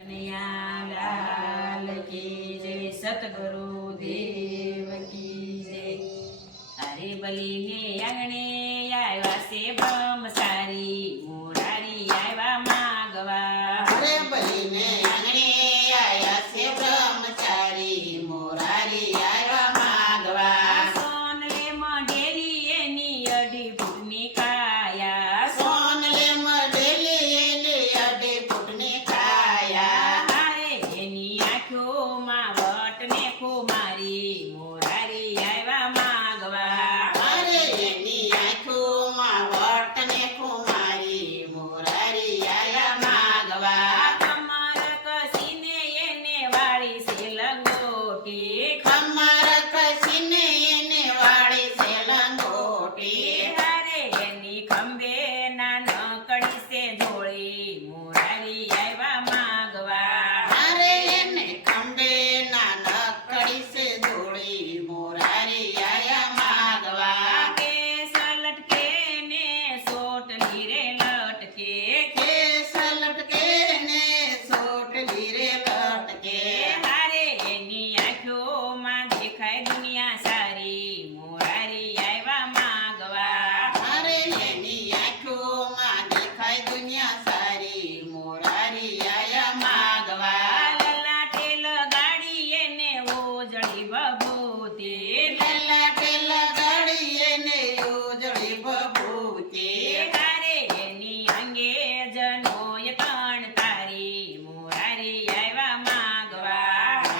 लाल की जय, सतगुरु देव की जय। अरे बली ने आंगणे आव्या से ब्रह्मचारी, मुरारी आव्या मागवा। अरे बली ने आंगणे आव्या से ब्रह्मचारी, मुरारी आव्या मागवा। सोनले मढेली एनी अडी फूटनी काया, सोनले मढेली एनी अडी फूटनी काया। हारे एनी आँखोमा वटने खुमारी, मुरारी आव्या मागवा। अरे एनी आँखोमा वटने खुमारी, मुरारी आव्या मागवा। कमर कसीने एने वाળી છે લંગોટી, खमर कसीने एने वाળી છે લંગોટી। હારે એની ખંભે ના નકડી છે ઝોળી, મુરારી આવ્યા માગવા। अरे एने खंबे ना नकड़ी से धोड़ी, मुरारी आया मागवा। केस लटके ने સોટલી રે લટકે, केस लटके ने सोटली रे लटके। હારે એની આંખોમાં દેખાય દુનિયા સારી, મુરારી આવ્યા માગવા। अरे एनी आँखों में देखाय दुनिया सारी, मुरारी आया मागवा। લલાટે લગાડી એને ઓજળી બબૂતી, ललाटे लगाड़ी एने उजड़ी बबूती। હારે એની અંગે જનોય તણ તારી, મુરારી આવ્યા માગવા।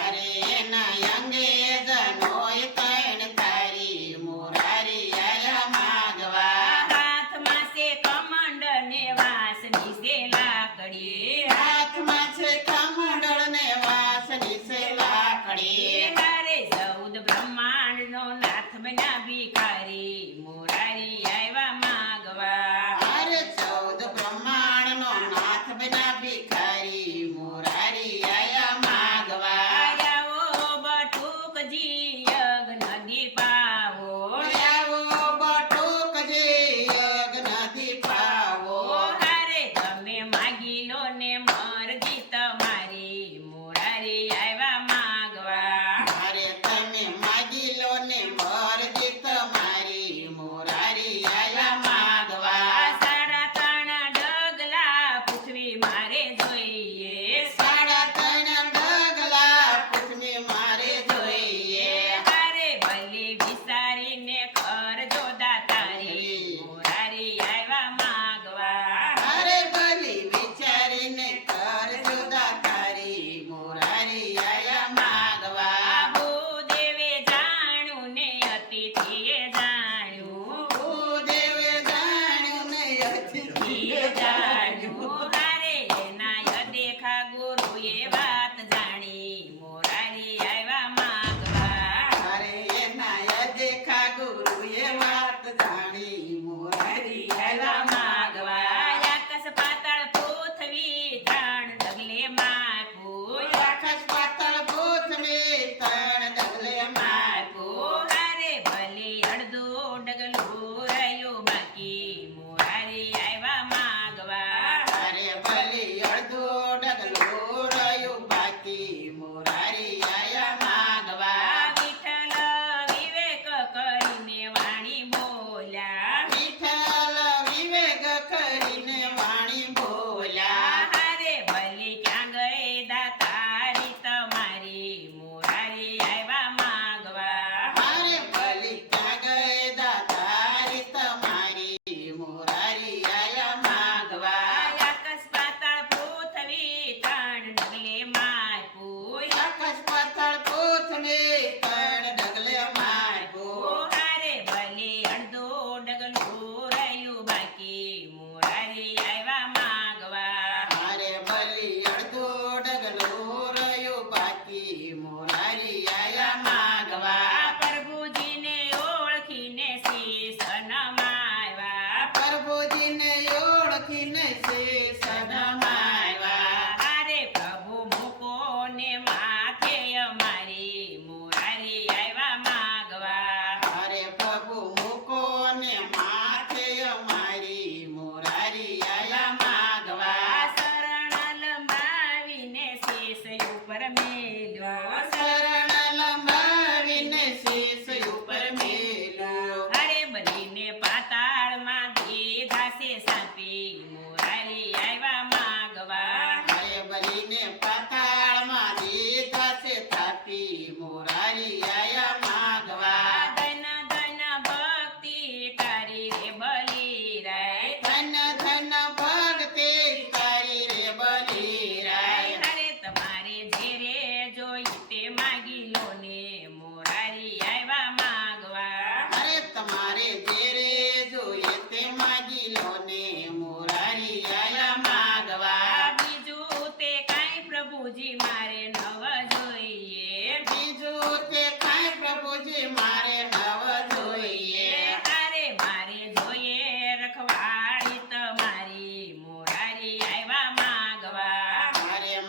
अरे एना अंगे जनोय तैन तारी, मुरारी आया मागवा। હાથમાં છે કમંડ ને વાસની છે લાકડી, हाथ में छे कमंडल ने वासनी से लाकड़ी। હારે 14 બ્રહ્માંડનો નાથ બન્યા ભિખારી, મુરારી આવ્યા માગવા। अरे 14 ब्रह्मांड नो नाथ बिना भिखारी, मुरारी आया मागवा। આયાઓ બટુકજી યજ્ઞ પાવો, आवो बटुक जी योग नदी पावो। હારે તમે માગી લો ને મરજી તમારી, મુરારી આવ્યા માગવા। अरे तमे मागी लो ने मरजी तुम्हारी, मुरारी आया मागवा। 3.5 ડગલા પૃથ્વી મારે જોઈએ, 3.5 डगला पृथ्वी मारे जोइए। હારે ભલે વિચારીને કરજો દાતારી, મુરારી આવ્યા માગવા। अरे बली विचारी ने कर जुदा तारी, मुरारी आया मागवा। ભૂદેવે જાણ્યું ને અતિથિએ જાણ્યું, ભૂદેવે જાણ્યું ને અતિથિએ જાણ્યું। હારે એના દેખા ગુરુએ વાત જાણી, મુરારી આવ્યા માગવા। અરે એના દેખા ગુરુએ વાત જાણી, મુરારી આયા માગવા। આકાશ પાતાળ પૃથ્વી 3 ડગલે માપું, આકાશ પાતાળ પૃથ્વી 3 ડગલે માપું। હારે ભલે અડધો ડગલું રહ્યું બાકી, મુરારી આવ્યા માગવા। અરે ભલી અડધો ડગલો રહ્યું બાકી, મુરારી આયા માગવા। વિઠ્ઠલ વિવેક કરીને વાણી બોલ્યા, વિઠ્ઠલ વિવેક કરીને વાણી બોલ્યા। હારે ભલે ક્યાં ગઈ દાતારી તમારી, મુરારી આવ્યા માગવા। અરે ભલી ક્યાં ગઈ દાતારી તમારી, મુરારી આયા માગવા। આકાશ પાતાળ પૃથ્વી 3 ડગલે માપ્યું, આકાશ પાતાળ પૃથ્વી 3 ડગલે માપ્યું। હારે ભલે અડધો ડગલું રહ્યું બાકી, મુરારી આવ્યા માગવા। અરે ભલી અડધો ડગલો રહ્યો બાકી, મુરારી આયા માગવા। પ્રભુજીને ઓળખીને શીશ નમાવ્યા, પ્રભુજીને ઓળખીને શીશ નમાવ્યા। હારે પ્રભુ મૂકો ને માથે અમારી, મુરારી આવ્યા માગવા। અરે પ્રભુ મૂકો ને માથે અમારી, મુરારી આયા માગવા। શરણ લંબાવીને એને પાતાળમાં દીધા છે થાપી મોરારી આયા માગવા ધન ધન ભક્તિ તારી રે બલિરાય ધન ધન ભક્તિ તારી રે બલિરાય અરે તમારે જે રે જોઈ તે માગી લો ને મોરારી આવ્યા માગવા અરે તમારે જે રે જોઈએ તે માગી લો ને મોરારી આયા માગવા બીજું તે કાંઈ પ્રભુજી મારે નવ જોઈએ બીજું તે કાંઈ પ્રભુજી મારે નવ જોઈએ તારે મારે જોઈએ રખવાડી તમારી મોરારી આવ્યા માગવા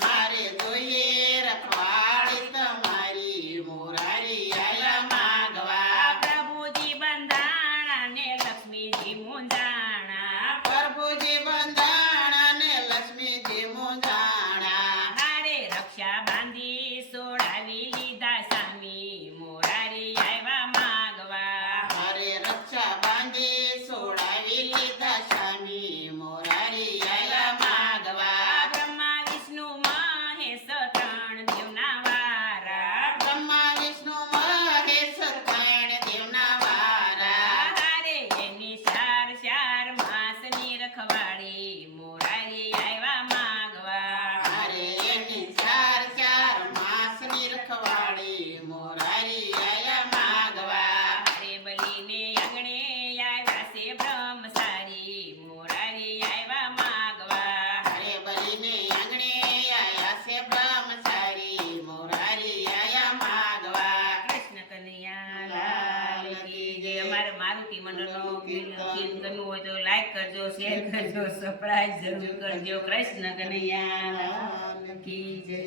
મારે જોઈએ રખવાડી તમારી મોરારી આયા માગવા પ્રભુજી બંધાણા ને લક્ષ્મીજી મુંજાણા પ્રભુજી બંધાણા ને લક્ષ્મીજી મુંજાણા હારે રક્ષા બાંધી સોડાવી લીધા સામી મોરારી આવ્યા માગવા મારે રક્ષા બાંધી સોડાવી લીધા સ્વામી મોરારી આયા માગવા બ્રહ્મા વિષ્ણુ મહેશ ત્રણ દેવના વારા બ્રહ્મા વિષ્ણુ મહેશ ત્રણ દેવના વારા હારે એની ચાર ચાર માસની રખવાડી મોરારી આવ્યા માગવા અરે એની ચાર ચાર માસની રખવાડી મોરારી આયા માગવા હારે બલીને આંગણે આવ્યા છે બ્રહ્મચારી મોરારી આવ્યા માગવા અરે બલીને આંગણે આયા છે બ્રહ્મચારી મોરારી આયા માગવા કૃષ્ણ કનૈયા લાલ કી જય. અમારે મારુતિ મંડળનો ગીત ગમ્યું હોય તો લાઈક કરજો, શેર કરજો, સબસ્ક્રાઇબ જરૂર કરજો. કૃષ્ણ કનૈયા લાલ કી જય.